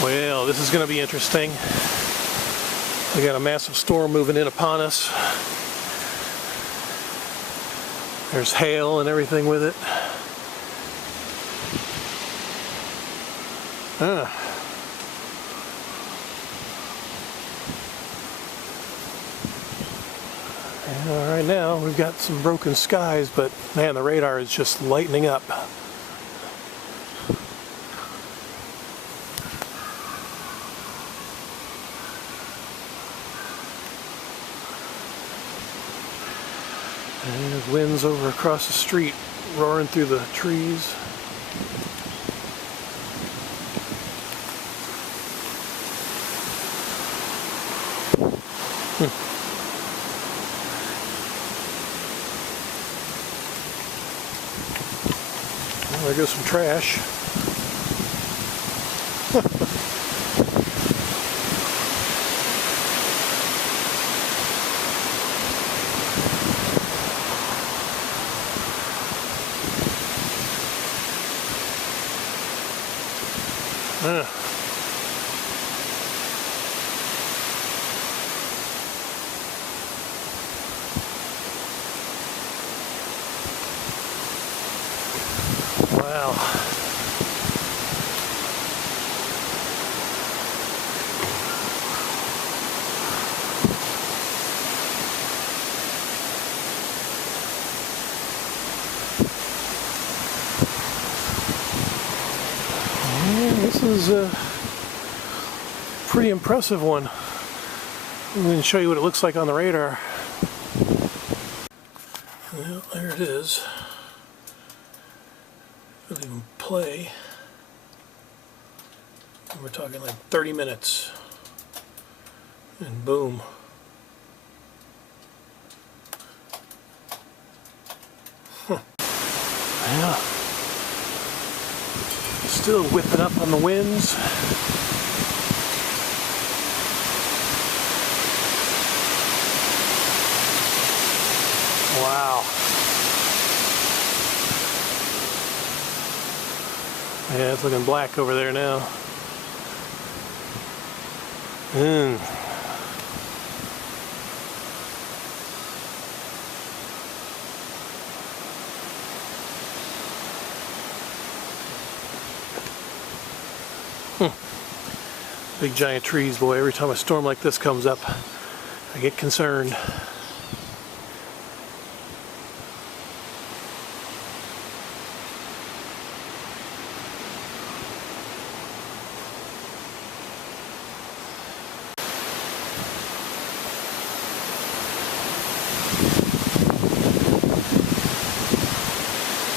Well, this is going to be interesting. We got a massive storm moving in upon us. There's hail and everything with it. And right now we've got some broken skies, but man, the radar is just lightening up. And there's winds over across the street roaring through the trees. Well, there goes some trash. Wow. This is a pretty impressive one. I'm going to show you what it looks like on the radar. Well, there it is. We'll even play. And we're talking like 30 minutes. And boom. Yeah. Still whipping up on the winds. Wow. Yeah, it's looking black over there now. Big giant trees, boy. Every time a storm like this comes up, I get concerned.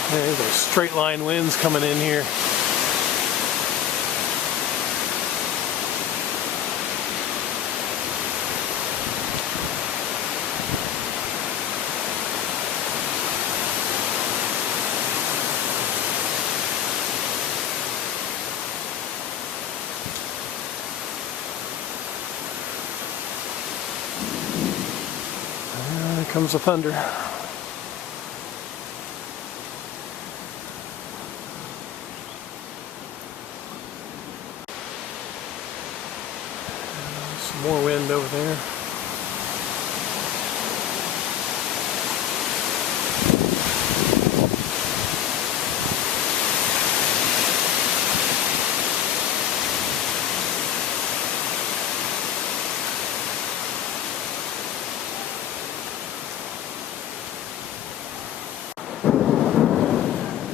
There's those straight line winds coming in here. There comes the thunder. Some more wind over there.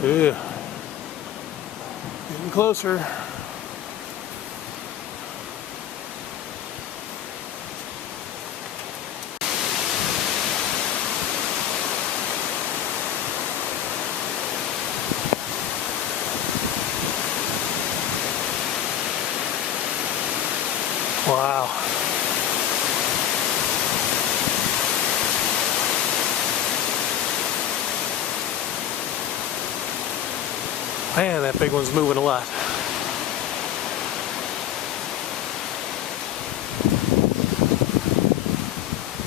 Yeah. Getting closer. Wow. Man, that big one's moving a lot.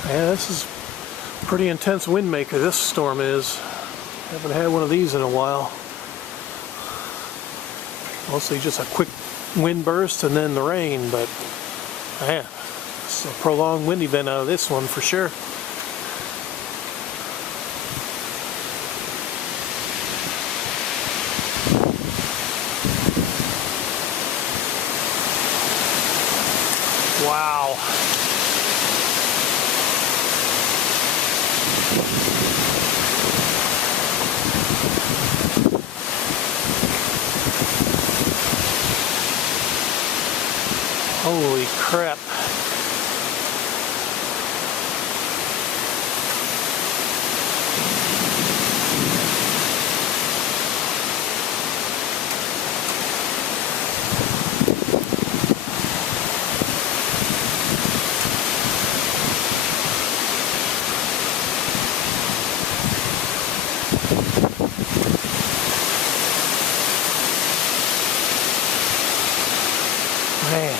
Yeah, this is a pretty intense wind maker, this storm is. Haven't had one of these in a while. Mostly just a quick wind burst and then the rain, but man, it's a prolonged wind event out of this one for sure. Wow. Holy crap. Man.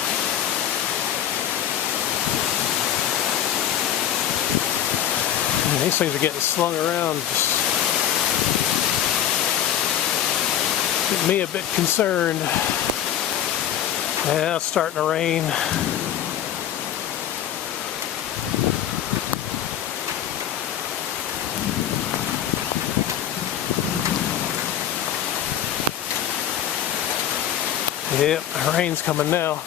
These things are getting slung around. Just get me a bit concerned. Yeah, it's starting to rain. Yep, the rain's coming now.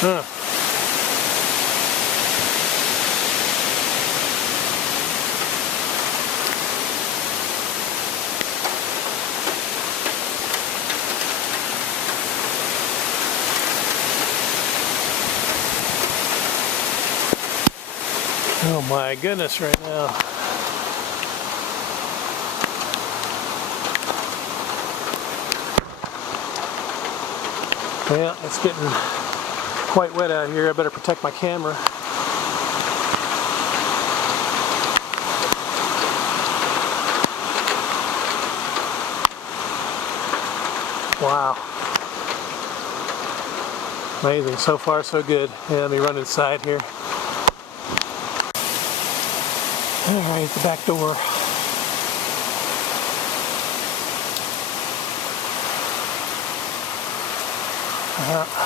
Huh. Oh my goodness, right now. Well, it's getting quite wet out here. I better protect my camera. Wow. Amazing. So far, so good. Yeah, let me run inside here. Alright, the back door.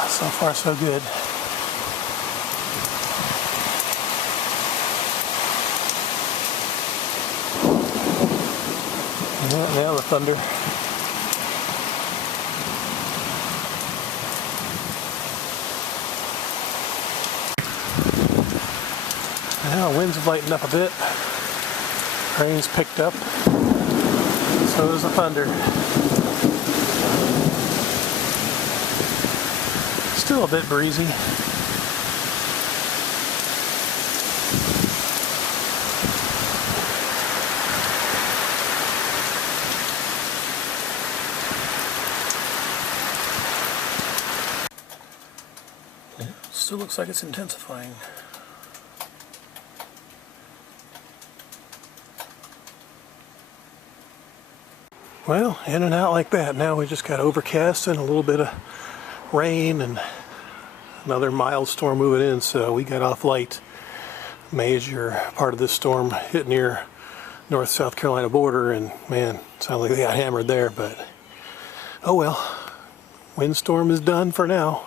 So far, so good. Now the thunder. Now winds have lightened up a bit. Rain's picked up. So does the thunder. Still a bit breezy. Still looks like it's intensifying. Well, in and out like that. Now we just got overcast and a little bit of rain and another mild storm moving in, so we got off light. Major part of this storm hit near North-South Carolina border, and man, sounds like they got hammered there, but oh well. Windstorm is done for now.